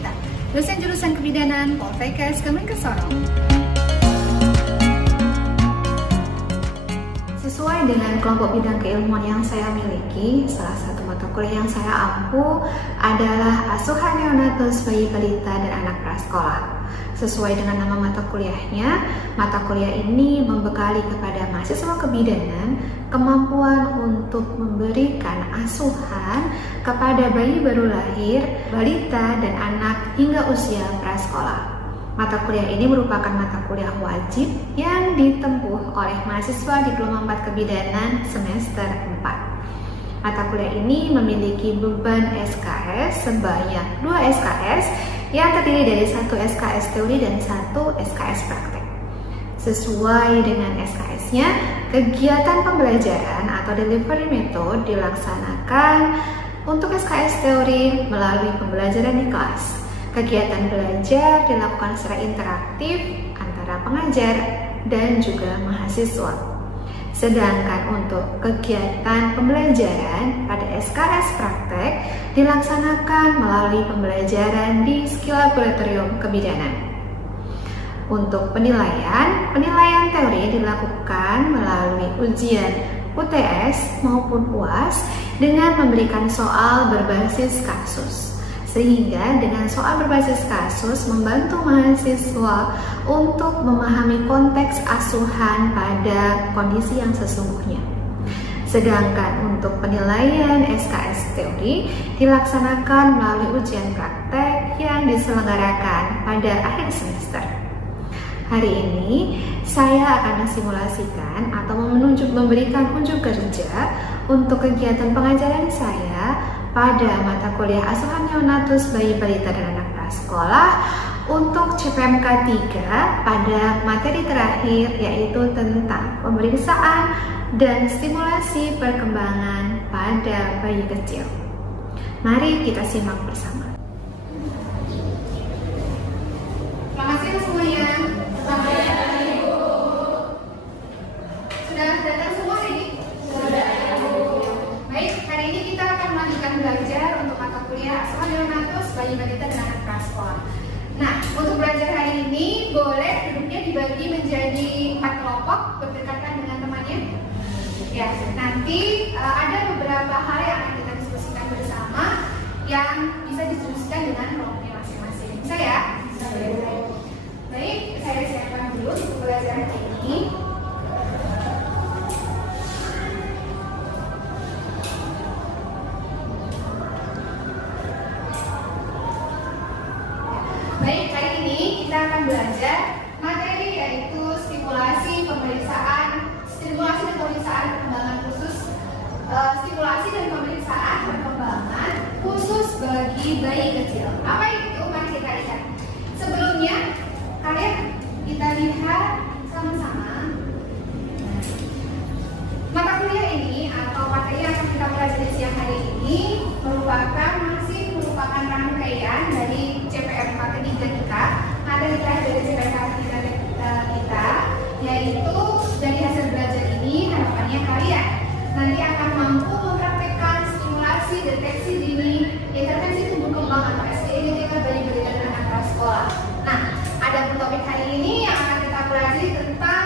Prita, dosen jurusan kebidanan Poltekkes Kemenkes Sorong. Sesuai dengan kelompok bidang keilmuan yang saya miliki, salah satu mata kuliah yang saya ampu adalah asuhan neonatus bayi balita dan anak prasekolah. Sesuai dengan nama mata kuliahnya, mata kuliah ini membekali kepada mahasiswa kebidanan kemampuan untuk memberikan asuhan kepada bayi baru lahir, balita, dan anak hingga usia prasekolah. Mata kuliah ini merupakan mata kuliah wajib yang ditempuh oleh mahasiswa di gelombang 4 kebidanan semester 4. Mata kuliah ini memiliki beban SKS sebanyak 2 SKS yang terdiri dari 1 SKS teori dan 1 SKS praktek. Sesuai dengan SKS-nya, kegiatan pembelajaran atau delivery method dilaksanakan untuk SKS teori melalui pembelajaran di kelas. Kegiatan belajar dilakukan secara interaktif antara pengajar dan juga mahasiswa. Sedangkan untuk kegiatan pembelajaran pada SKS praktek dilaksanakan melalui pembelajaran di skill laboratorium kebidanan. Untuk penilaian teori dilakukan melalui ujian UTS maupun UAS dengan memberikan soal berbasis kasus. Sehingga dengan soal berbasis kasus membantu mahasiswa untuk memahami konteks asuhan pada kondisi yang sesungguhnya. Sedangkan untuk penilaian SKS teori dilaksanakan melalui ujian praktek yang diselenggarakan pada akhir semester. Hari ini saya akan mensimulasikan atau memberikan unjuk kerja untuk kegiatan pengajaran saya pada mata kuliah asuhan neonatus bayi balita dan anak prasekolah untuk CPMK 3 pada materi terakhir, yaitu tentang pemeriksaan dan stimulasi perkembangan pada bayi kecil. Mari kita simak bersama. Selamat siang semuanya. Sudah datang semua ini? Sudah. Baik, hari ini kita akan melanjutkan belajar untuk mata kuliah asuhan neonatus bayi balita dan anak prasekolah. Nah, untuk belajar hari ini boleh duduknya dibagi menjadi 4 kelompok berdekatan dengan temannya. Ya, nanti ada beberapa hal yang akan kita diskusikan bersama yang bisa didiskusikan dengan kelompoknya masing-masing. Bisa ya? Baik, saya siapkan dulu untuk belajar hari ini. Baik, hari ini kita akan belajar materi yaitu stimulasi dan pemeriksaan perkembangan khusus, stimulasi dan pemeriksaan perkembangan khusus bagi bayi kecil. Apa itu? Mari kita lihat. Sebelumnya, kita lihat sama-sama. Mata kuliah ini atau materi yang akan kita pelajari siang hari ini masih merupakan rangkaian dari CPMK ketiga kita. Ada dari CPMK ketiga kita, yaitu dari hasil belajar ini harapannya kalian nanti akan mampu mempraktekkan stimulasi deteksi dini intervensi tumbuh kembang atau SDITK bayi balita dan anak prasekolah. Nah, ada topik hari ini yang akan kita pelajari tentang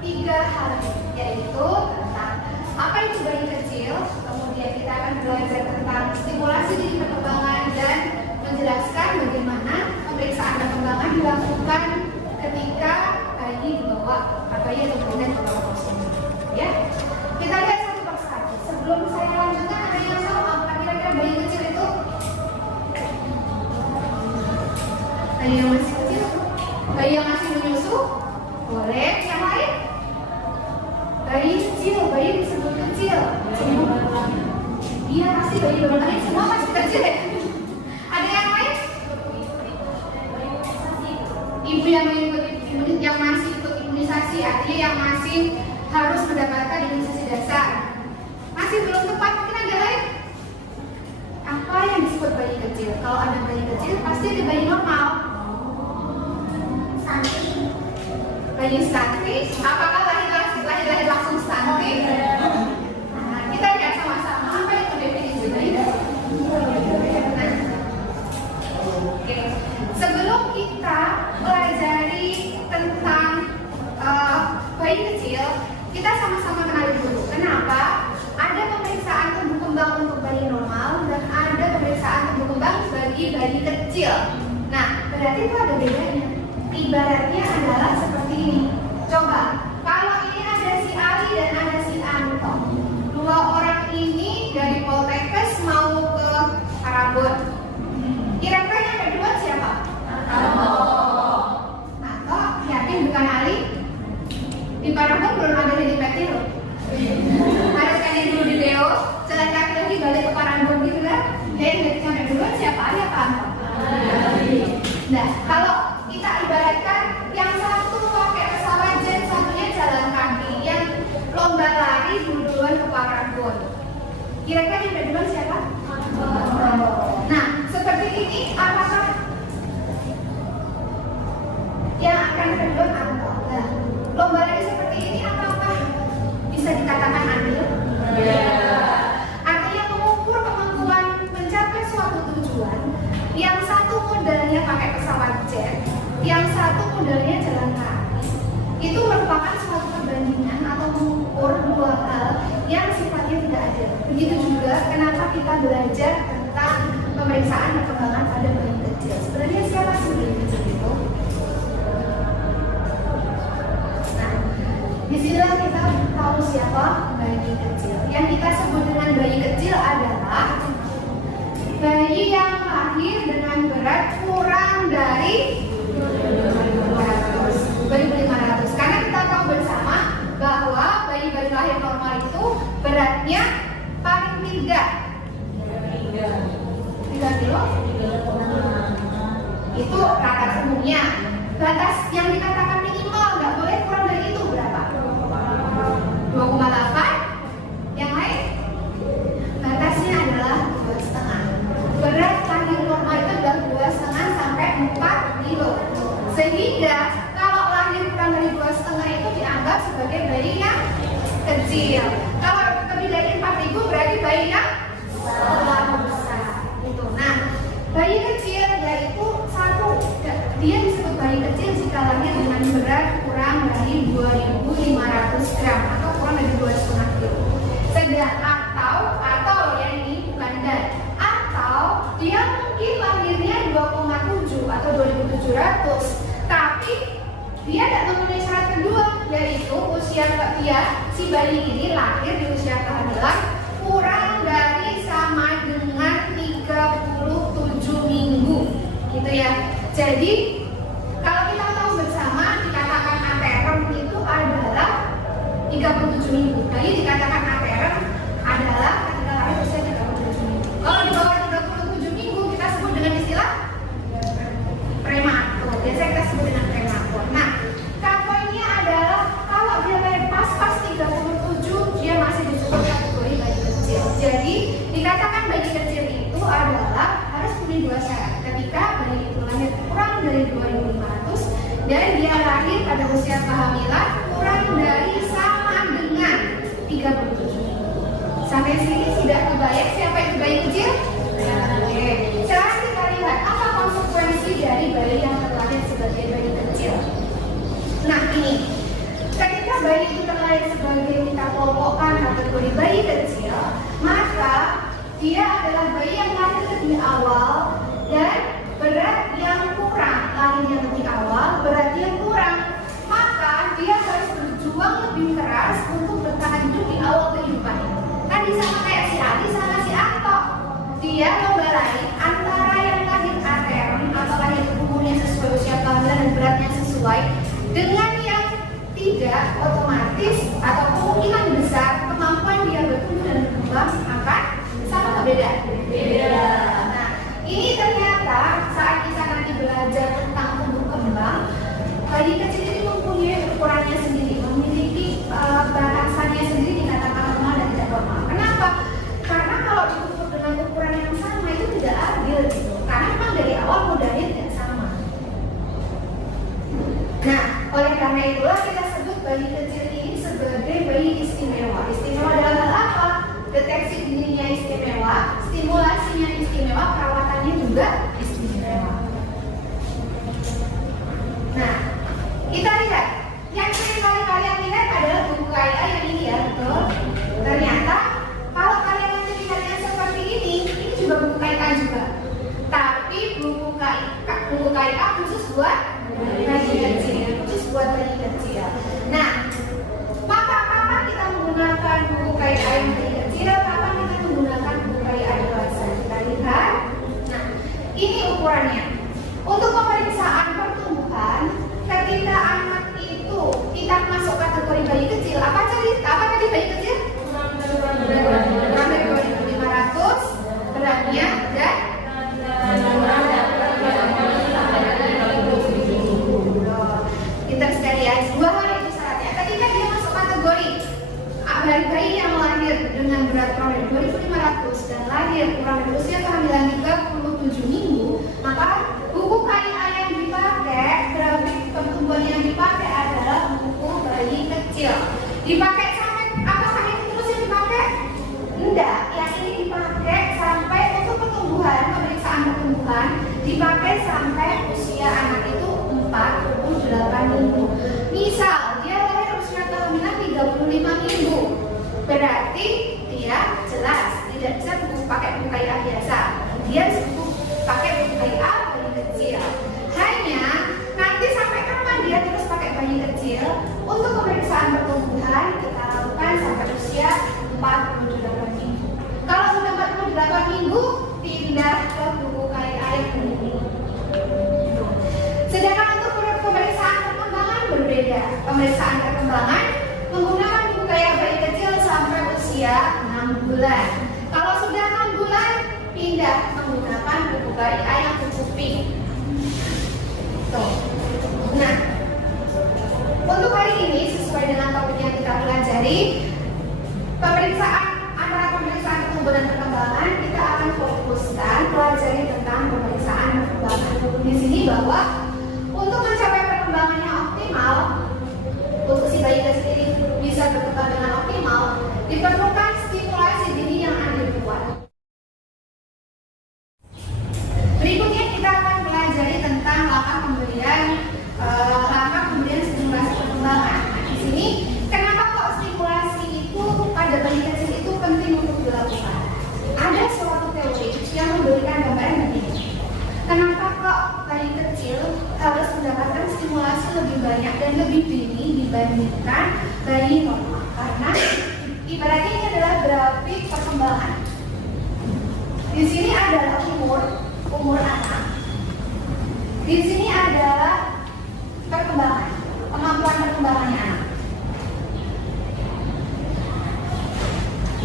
3 hal, yaitu tentang apa itu bayi kecil, kemudian kita akan belajar tentang stimulasi dini perkembangan dan menjelaskan bagaimana pemeriksaan perkembangan dilakukan ketika bayi dibawa atau bayi yang diberikan ke bawah kosong. Ya, kita lihat satu persatu. Sebelum saya lanjutkan, ada yang tahu apa kira-kira bayi kecil itu? Bayi yang masih kecil? Bayi yang masih menyusu? Boleh. Yang lain? Bayi kecil, bayi disebut kecil. Iya, pasti bayi baru lahir semua masih kecil ya. Ada yang lain? Ibu yang masih ikut imunisasi, artinya yang masih harus mendapatkan imunisasi dasar. Masih belum tepat, mungkin ada lain? Apa yang disebut bayi kecil? Kalau ada bayi kecil, pasti ada bayi normal. Bayi stunting, apakah lahir langsung stunting? Nah, kita lihat sama-sama apa itu definisi bayi kecil. Oke. sebelum kita pelajari tentang bayi kecil, kita sama-sama kenali dulu. Kenapa? Ada pemeriksaan tumbuh kembang untuk bayi normal dan ada pemeriksaan tumbuh kembang bagi bayi kecil. Nah, berarti itu ada bedanya. Ibaratnya adalah seperti ini. Coba, kalau ini ada si Ali dan ada si Anto. Dua orang ini dari Poltekkes mau ke Parabon. Kira-kira yang kedua siapa? Anto, yakin bukan Ali? Di Parabon belum ada helipad loh. Harus kan yang dulu di Deo, jalan kaki lagi balik ke Parabon gitu kan? Yang kedua siapa? Ali apa Anto? Nah, kalau kita ibaratkan yang satu pakai pesawat jet, satunya jalan kaki, yang lomba lari duluan ke Parabon. Kira-kira yang kedua siapa? Nah, seperti ini apakah yang akan kedua Anto? Nah, lomba lari seperti ini apakah bisa dikatakan adil? Artinya mengukur kemampuan mencapai suatu tujuan. Yang satu modalnya pakai pesawat jet, yang satu modalnya jalan kaki. Itu merupakan suatu perbandingan atau mengukur dua hal yang sifatnya tidak adil. Begitu juga kenapa kita belajar tentang pemeriksaan perkembangan pada bayi kecil. Sebenarnya siapa sih bayi kecil itu? Nah, disinilah kita tahu siapa bayi kecil. Yang kita sebut dengan bayi kecil adalah bayi yang lahir dengan berat kurang dari 1.500. Karena kita tahu bersama bahwa bayi-bayi lahir normal itu beratnya paling tidak 3 kilo. Itu rata umumnya. Batas yang dikatakan minimal nggak boleh kurang dari itu berapa? 2,8. Yang lain? Batasnya adalah 2,5. Berat lahir normal itu adalah 2,5 sampai 4 kilo. Sehingga kalau lahir kurang dari 2,5 itu dianggap sebagai bayi yang kecil. Kalau lebih dari 4.000 berarti bayi yang besar. Gitu. Nah, bayi kecil yaitu satu, dia disebut bayi kecil jika lahir dengan berat kurang dari 2.500 gram atau kurang dari 2,5 kilo. Sedang atau ya ini bukan dan, atau dia mungkin lahirnya 2,7 atau 2.700, tapi dia tidak memenuhi syarat kedua, yaitu usia dia si bayi ini lahir di usia kehamilan kurang dari sama dengan 37 minggu, gitu ya. Jadi kalau kita tahu bersama dikatakan aterem itu adalah 37 minggu. Bayi dikatakan aterem adalah ketika lahir usia 37 minggu. Kalau di bawah 37 minggu kita sebut dengan istilah prematur. Biasanya kita sebut dengan prematur. Nah, poinnya adalah kalau dia lahir pas 37, dia masih disebut kategori bayi kecil. Jadi dikatakan bayi kecil itu adalah harus punya dua syarat. Ketika bayi itu lahir kurang dari 2.500 dan dia lahir pada usia kehamilan kurang dari sama dengan 37 minggu. Sampai sini sudah kebayang siapa itu bayi kecil? Oke. Sekarang kita lihat apa konsekuensi dari bayi yang terlahir sebagai bayi kecil. Nah, ini ketika bayi itu terlahir sebagai kita kelompokkan kategori bayi kecil, maka dia adalah bayi yang lahir lebih awal dan berat yang kurang. Lahirnya lebih awal, berat yang kurang, maka dia harus berjuang lebih keras untuk bertahan hidup di awal kehidupannya. Kan sama kayak si Ali sama si Anto. Dia lomba lari antara yang lahir aterem atau lahir umurnya sesuai usia kehamilan dan beratnya sesuai dengan yang tidak, otomatis atau kemungkinan besar kemampuan dia bertumbuh dan berkembang akan sama atau beda? Beda. Nah, ini ternyata saat kita nanti belajar tentang tumbuh kembang, bayi kecil ini mempunyai ukurannya sendiri, memiliki bahasannya sendiri dikatakan normal dan tidak normal. Kenapa? Karena kalau diukur dengan ukuran yang sama itu tidak adil gitu. Karena memang dari awal modalnya tidak sama. Nah, oleh karena itulah kita sebut bayi kecil ini sebagai bayi istimewa. Istimewa dalam hal apa? Deteksi dirinya istimewa, stimulasinya istimewa, perawatannya juga istimewa. Nah, kita lihat. Yang sering kali kalian lihat adalah buku KIA yang ini ya, betul? Ternyata kalau kalian nanti lihat yang seperti ini juga buku KIA juga. Tapi buku KIA khusus buat bayi kecil, khusus buat bayi kecil. Nah, maka kapan kita menggunakan buku KIA yang bayi kecil? Kapan kita menggunakan buku KIA dewasa? Kita lihat. Nah, ini ukurannya. Untuk pemeriksaan pertumbuhan, ketika anak itu kita masuk kategori bayi kecil, apa tadi bayi kecil? Kurang dari 2.500 beratnya dan pintar sekali ya. 2 hal itu syaratnya. Ketika dia masuk kategori bayi yang lahir dengan berat kurang dari 2.500 dan lahir kurang dari usia kehamilan 37 minggu, maka buku KIA yang dipakai, grafik pertumbuhan yang dipakai adalah buku bayi kecil. Dipakai sampai apakah ini terus yang dipakai? Enggak, yang ini dipakai sampai untuk pertumbuhan, pemeriksaan pertumbuhan dipakai sampai usia anak itu 48 minggu. Misal dia lahir usia kehamilan 35 minggu, berarti dia jelas tidak bisa pakai buku KIA biasa. Dia harus pakai buku KIA bayi kecil. Hanya nanti sampai kapan dia terus pakai bayi kecil? Untuk pemeriksaan pertumbuhan kita lakukan sampai usia 48 minggu. Kalau sudah 48 minggu, pindah ke buku KIA yang ini. Sedangkan untuk pemeriksaan perkembangan berbeda. Pemeriksaan perkembangan menggunakan buku KIA bayi kecil sampai usia 6 bulan. Kalau sudah 6 bulan, pindah menggunakan buku KIA yang tercukupi. Nah, untuk hari ini sesuai dengan topik yang kita pelajari, antara pemeriksaan pertumbuhan dan perkembangan, kita akan fokuskan pelajari tentang pemeriksaan perkembangan. Di sini bahwa untuk mencapai perkembangan yang optimal, untuk si bayi kecil ini bisa berkembang dengan optimal, diperlukan stimulasi dini yang Anda buat. Berikutnya kita akan pelajari tentang langkah pemberian stimulasi perkembangan. Nah, di sini kenapa kok stimulasi itu pada bayi kecil itu penting untuk dilakukan? Ada suatu teori yang memberikan gambaran begini. Kenapa kok bayi kecil harus mendapatkan stimulasi lebih banyak dan lebih dini dibandingkan bayi normal? Karena ibaratnya ini adalah grafik perkembangan. Di sini adalah umur anak. Di sini adalah perkembangan, kemampuan perkembangannya anak.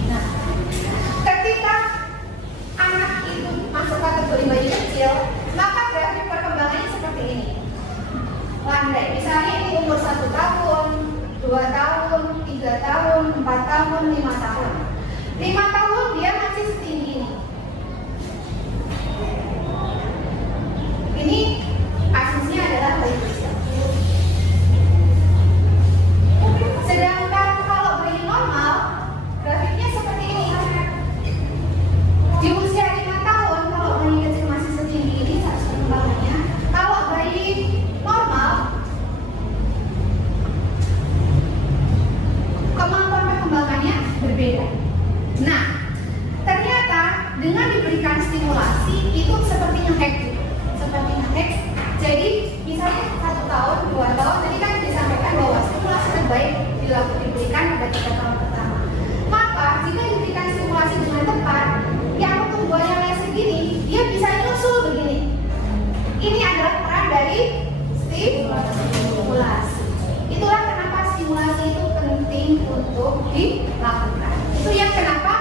Nah, ketika anak itu masuk kategori bayi kecil, maka grafik perkembangannya seperti ini. Landai, misalnya ini umur 1 tahun, 2 tahun, 3 tahun, 4 tahun, 5 tahun. 5 tahun dia masih setinggi ini. Ini kasusnya adalah bayi kecil. Sedangkan kalau bayi normal, grafiknya seperti ini. Di usia 5 tahun, kalau bayi kecil masih setinggi ini, harus perkembangannya. Kalau bayi normal, kemampuan perkembangannya berbeda. Nah, ternyata dengan diberikan stimulasi itu seperti nge-hack gitu. Seperti nge-hack. Jadi misalnya 1 tahun, 2 tahun, tadi kan disampaikan bahwa stimulasi terbaik diberikan pada 3 tahun pertama. Maka jika diberikan stimulasi dengan tepat, yang pertumbuhannya kayak segini, dia bisa nyusul begini. Ini adalah peran dari stimulasi. Itulah kenapa stimulasi itu penting untuk dilakukan. Itu yang kenapa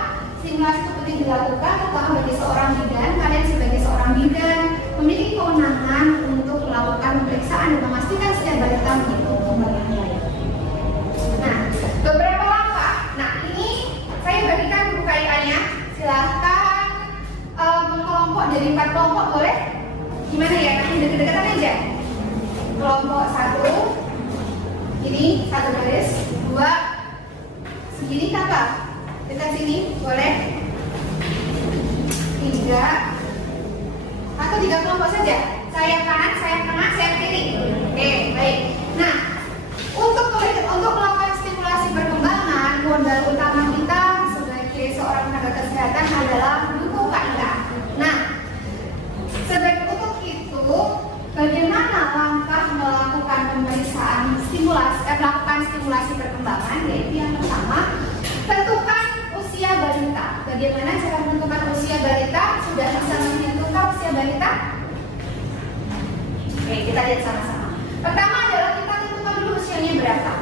stimulasi itu penting dilakukan, terutama bagi seorang bidan. Kalian sebagai seorang bidan memiliki kewenangan untuk melakukan pemeriksaan dan memastikan setiap balita menghitung perkembangan bayi. Nah, beberapa langkah. Nah, ini saya bagikan buku KIA-nya. Silahkan kelompok dari 4 kelompok boleh? Gimana ya? Nanti deket-deketan aja. Kelompok 1, ini 1 garis, 2, segini kakak, dekat sini boleh? 3, atau 3 kelompok saja. Saya kanan, saya tengah, saya kiri. Oke, baik. Nah, untuk melakukan stimulasi perkembangan, modal utama kita sebagai seorang tenaga kesehatan adalah butuh kaidah. Nah, untuk itu, bagaimana langkah melakukan pemeriksaan melakukan stimulasi perkembangan? Yaitu yang pertama, tentukan usia balita. Bagaimana cara menentukan usia balita? Sudah bisa menentukan usia balita? Oke, kita lihat sama-sama. Pertama adalah kita tentukan dulu usianya berapa.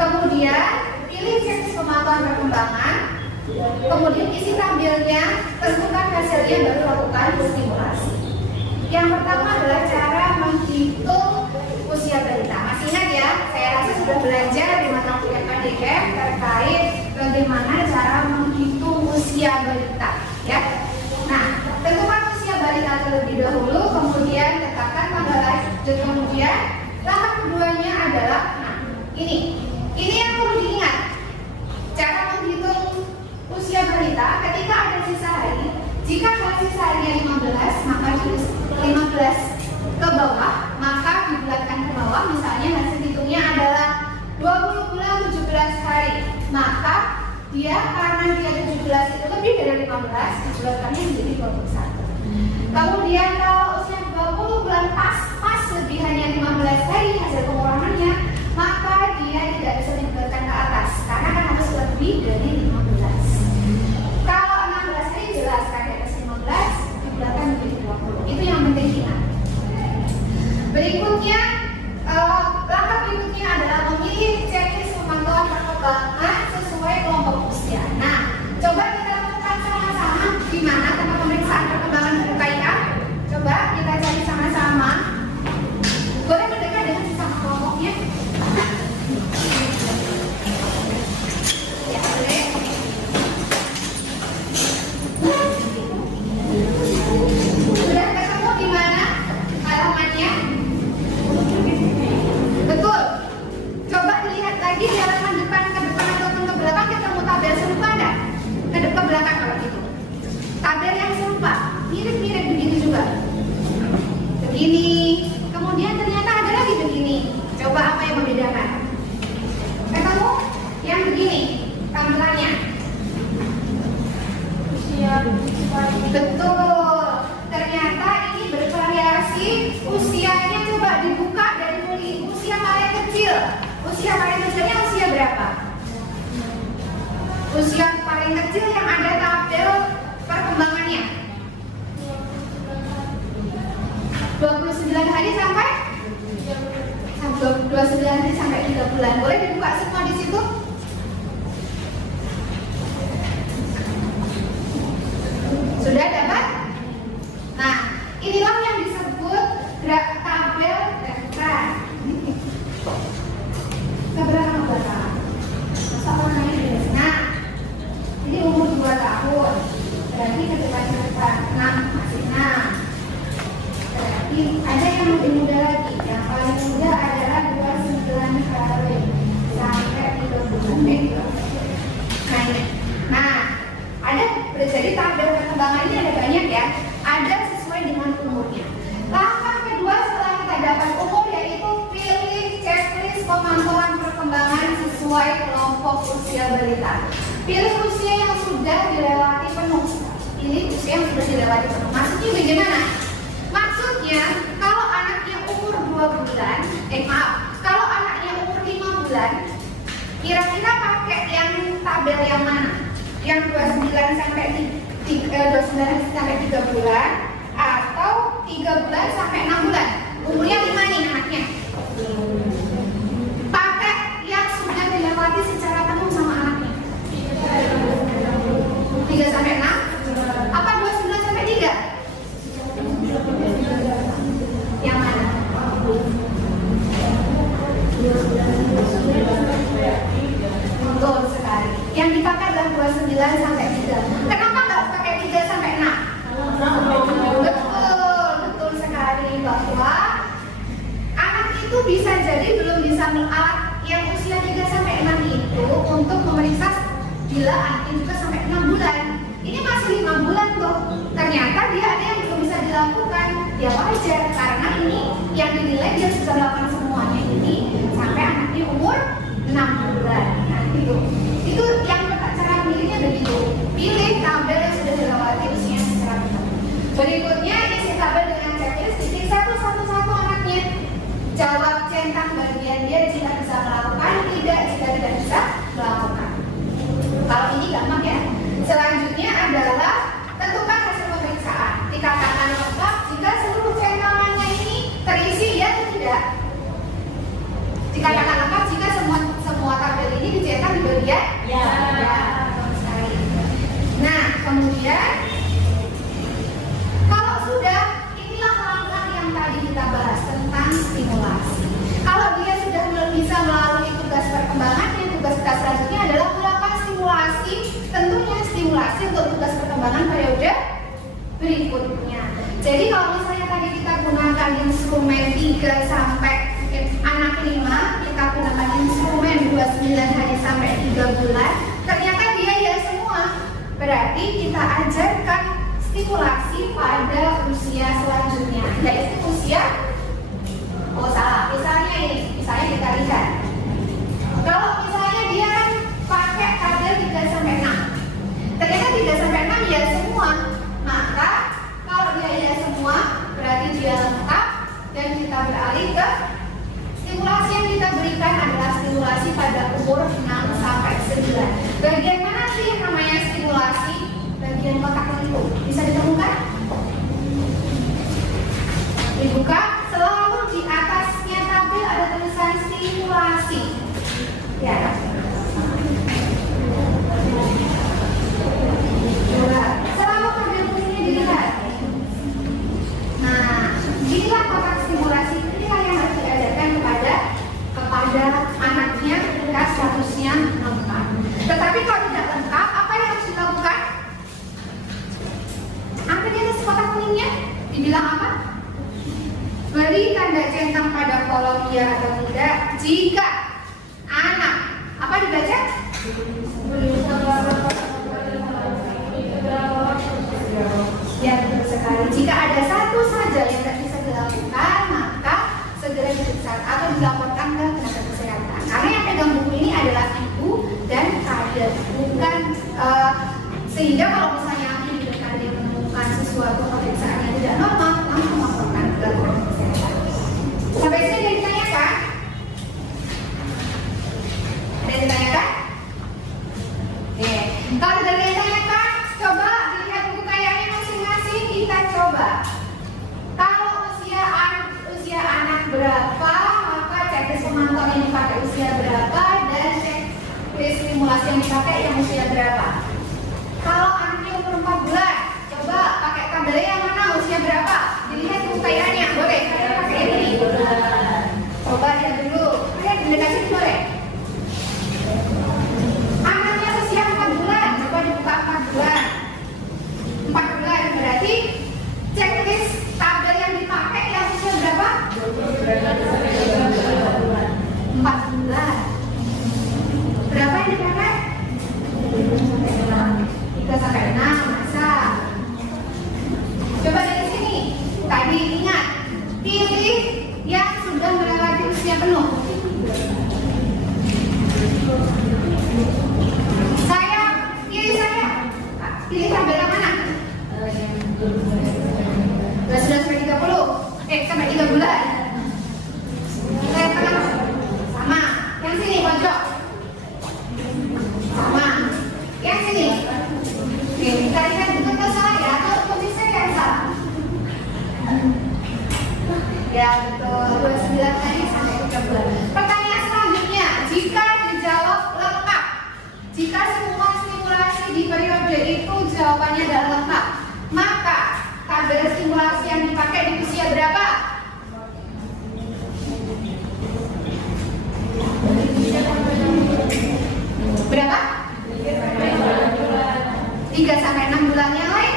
Kemudian pilih checklist pemantauan perkembangan. Kemudian isi tabelnya, tentukan hasilnya, baru lakukan stimulasi. Yang pertama adalah cara menghitung usia balita. Masih ingat ya, saya rasa sudah belajar di mata kuliah KDKM terkait bagaimana cara menghitung usia balita, ya. Nah, tentukan usia balita terlebih dahulu, kemudian tetapkan tanggal lahir, dan kemudian tahap keduanya adalah, ini yang perlu diingat. Cara menghitung usia balita ketika ada sisa hari. Jika sisa harinya 15, maka 15 ke bawah, maka dibulatkan ke bawah. Misalnya hasil hitungnya adalah 20 bulan 17 hari, maka dia karena dia 17 itu lebih dari 15, dibulatkannya menjadi 21. Kemudian kalau usia 20 bulan pas lebih hanya 15 hari hasil pengurangannya, maka dia tidak bisa dibulatkan ke atas karena kan harus lebih dari 15. Kalau 16 hari jelas kan di atas 15 dibulatkan menjadi 20. Itu yang penting ingat. Berikutnya, langkah berikutnya adalah memilih checklist pemantauan perkembangan sesuai kelompok usia. Nah, coba kita lakukan sama-sama. Gimana tentang pemeriksaan perkembangan UKIA? Coba kita cari sama-sama. Boleh mendekat dengan sesama kelompoknya? Ya, boleh. Sudah ketemu di mana halamannya? Betul. Coba dilihat lagi di halaman depan, ke depan ataupun ke belakang, ketemu tabel serupa enggak? Ke belakang kalau gitu. Tabel yang serupa, mirip-mirip begitu juga. Begini. Kemudian ternyata ada lagi begini. Coba apa yang membedakan? Ketemu yang begini tampilannya. Betul. Ternyata ini bervariasi usianya. Coba dibuka dari usia paling kecil. Usia paling kecilnya usia berapa? Usia paling kecil yang ada tabel perkembangannya 29 hari sampai 29 hari sampai 3 bulan. Boleh dibuka semua di situ? Sudah dapat? Nah, inilah yang disebut tabel referensi. Keberapa belakang? Masa orangnya biasa. Nah, ini umur 2 tahun. Berarti ke depan 6 masih 6. Berarti ada yang lebih muda lagi. Yang paling muda adalah 29 hari sampai 3 bulan. Nah, ada jadi tabel perkembangan ini ada banyak ya. Ada sesuai dengan umurnya. Langkah kedua setelah kita dapat umur yaitu pilih checklist pemantauan perkembangan sesuai kelompok usia balita. Pilih usia yang sudah dilewati penuh. Pilih usia yang sudah dilewati penuh. Maksudnya bagaimana? Maksudnya kalau anaknya umur 2 bulan, kalau anaknya umur 5 bulan, kira-kira pakai yang tabel yang mana? Yang 29 sampai 3 bulan atau 3 bulan sampai 6 bulan? Umurnya 5 nih anaknya. Pakai yang sudah dilewati secara penuh sama anaknya. 3 sampai 6? Apa 29 sampai 3? Yang mana? Betul sekali. Yang dipakai adalah 29 sampai 3. Kenapa nggak pakai 3 sampai 6? Betul sekali, bahwa anak itu bisa jadi belum bisa alat yang usia 3 sampai 6 itu untuk memeriksa bila anak itu sampai 6 bulan. Ini masih 5 bulan tuh. Ternyata dia ada yang belum bisa dilakukan. Ya wajar, karena ini yang dinilai dia sudah melakukan semua di umur 6 bulan. Nah, itu yang cara pilihnya begitu. Pilih tabel yang sudah dilewati usia secara benar. Berikutnya isi tabel dengan checklist, titik satu anaknya. Jawab centang bagian dia jika bisa melakukan, tidak jika tidak bisa melakukan. Kalau ini gampang ya. Selanjutnya adalah tentukan hasil pemeriksaan. Dikatakan lengkap jika seluruh centangannya ini terisi ya atau tidak. Dikatakan lengkap jika semua tabel ini dicetak di bagian ya. Nah, kemudian kalau sudah, inilah langkah yang tadi kita bahas tentang stimulasi. Kalau dia sudah bisa melalui tugas perkembangannya, tugas kita selanjutnya adalah melakukan stimulasi, tentunya stimulasi untuk tugas perkembangan periode berikutnya. Jadi kalau misalnya tadi kita gunakan instrumen 3 sampai anak 5, kita gunakan instrumen 29 hari sampai 3 bulan, ternyata dia ya semua. Berarti kita ajarkan stimulasi pada usia selanjutnya, yaitu usia, misalnya kita lihat, kalau misalnya dia kan pakai tabel 3 sampai 6, ternyata 3 sampai 6 ya semua, maka kalau dia ya semua berarti dia lengkap, dan kita beralih ke stimulasi yang kita berikan adalah stimulasi pada umur 6 sampai 9. Bagian mana sih yang namanya stimulasi? Bagian kotak itu bisa ditemukan? Dibuka, selalu di atasnya tabel ada tulisan stimulasi. Ya. Selalu tabel ini dilihat. Nah, inilah kotak stimulasi. Inilah yang harus diajarkan kepada anaknya ketika statusnya lengkap. Tetapi kalau tidak lengkap, apa yang harus dilakukan? Angka di atas kotak kuningnya dibilang apa? Beri tanda centang pada kolom iya atau tidak jika anak apa dibaca? Ya, betul sekali. Jika ada satu saja yang tidak bisa dilakukan, maka segera diperiksa atau dilaporkan ke tenaga kesehatan. Karena yang pegang buku ini adalah ibu dan ayah, bukan sehingga kalau misalnya ada yang menemukan sesuatu pemeriksaan yang tidak normal, langsung melaporkan ke tenaga kesehatan. Sampai sini ada yang ditanyakan? Ada yang ditanyakan? Oke. Kalau ada yang ditanyakan, coba dilihat buku kayaknya masing-masing, kita coba. Kalau usia anak berapa, maka checklist pemantauan yang dipakai usia berapa, dan checklist stimulasi yang dipakai yang usia berapa. Kalau anaknya umur 4 bulan, coba pakai tabelnya yang mana, usia berapa? Dilihat buku kayaknya, boleh? Kalian pakai ini. Coba lihat dulu. Lihat mendekati boleh. Anaknya usia 4 bulan, coba dibuka 4 bulan. 4 bulan berarti checklist tabel yang dipakai yang usia berapa? 4 bulan. Berapa yang dipakai? 3 sampai 6, masa. Coba dari sini. Tadi ingat, pilih yang sudah melewati usia penuh. Pilih tabel yang mana? Sudah sampai 30. Sampai 3 bulan. Saya tengah. Sama. Yang sini pojok. Sama. Yang sini. Oke, kita lihat betul salah ya, atau kondisi yang salah. Ya betul. 29 tadi sampai 3 bulan. Pertanyaan selanjutnya, jika dijawab lengkap, jika semua stimulasi di periode itu jawabannya adalah lengkap, maka tabel stimulasi yang dipakai di usia berapa? Berapa? 3 sampai 6 bulan. Yang lain?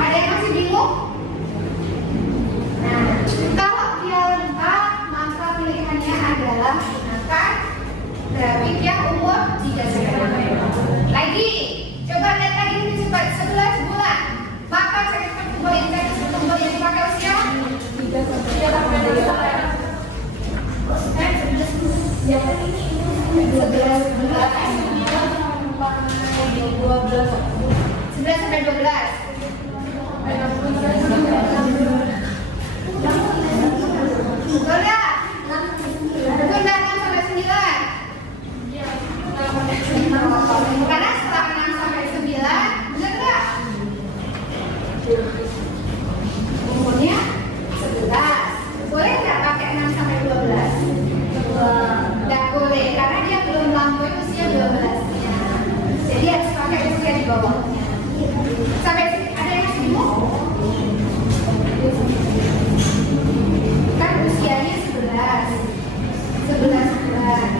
Ada yang masih bingung? Nah, kalau dia lengkap, maka pilihannya adalah gunakan grafik yang umur 3 sampai 6. Lagi, coba lihat lagi cepat 11 bulan. Maka checklist pertumbuhan yang sampai 12. Betul nggak? Betul nggak 6 sampai 9? Karena setelah 6 sampai 9, benar nggak? Umurnya 11. Boleh nggak pakai 6 sampai 12? Nggak boleh, karena dia belum melampaui usia 12-nya. Jadi harus pakai usia di bawahnya. Sampai ada yang sibuk? Kan usianya 11 bulan.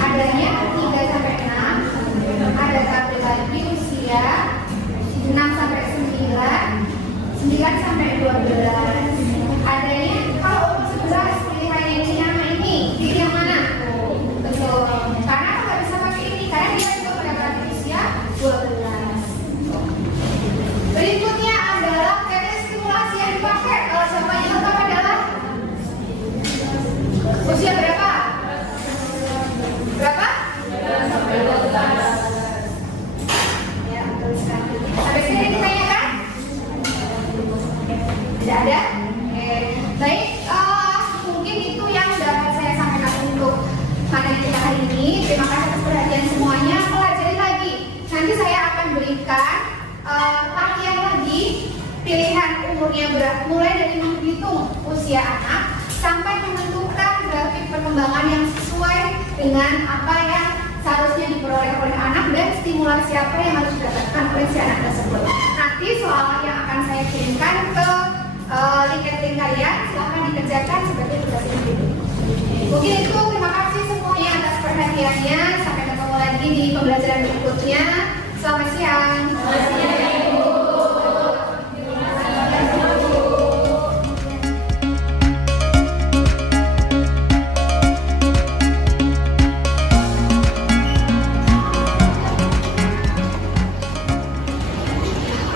Adanya 3 sampai 6. Ada satu lagi usia 6 sampai 9 sampai 12. Adanya kalau umur 11 pilihannya ini sama ini, pilih yang mana? Betul. Karena aku nggak bisa pakai ini, karena dia juga mendapatkan usia 12. Berikutnya adalah teknik stimulasi yang dipakai. Kalau jawabannya lengkap adalah usia berapa? Berapa? Sampai 12. Ya, betul sekali. Sampai sini ditanyakan? Tidak ada? Oke. Baik, mungkin itu yang dapat saya sampaikan untuk materi kita hari ini. Terima kasih atas perhatian semuanya. Pelajari lagi. Nanti saya akan berikan latihan lagi, pilihan umurnya berapa, mulai dari menghitung usia anak sampai menentukan grafik perkembangan yang sesuai dengan apa yang seharusnya diperoleh oleh anak dan stimulasi apa yang harus didapatkan oleh si anak tersebut. Nanti soal yang akan saya kirimkan ke link kalian, silahkan dikerjakan sebagai tugas individu. Mungkin itu, terima kasih semuanya atas perhatiannya. Sampai ketemu lagi di pembelajaran berikutnya. Selamat siang.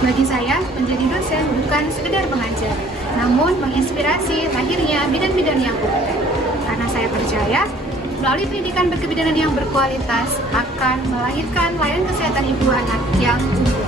Bagi saya, menjadi dosen bukan sekedar pengajar, namun menginspirasi lahirnya bidan-bidan yang kompeten. Karena saya percaya, melalui pendidikan berkebidanan yang berkualitas akan melahirkan layanan kesehatan ibu anak yang unggul.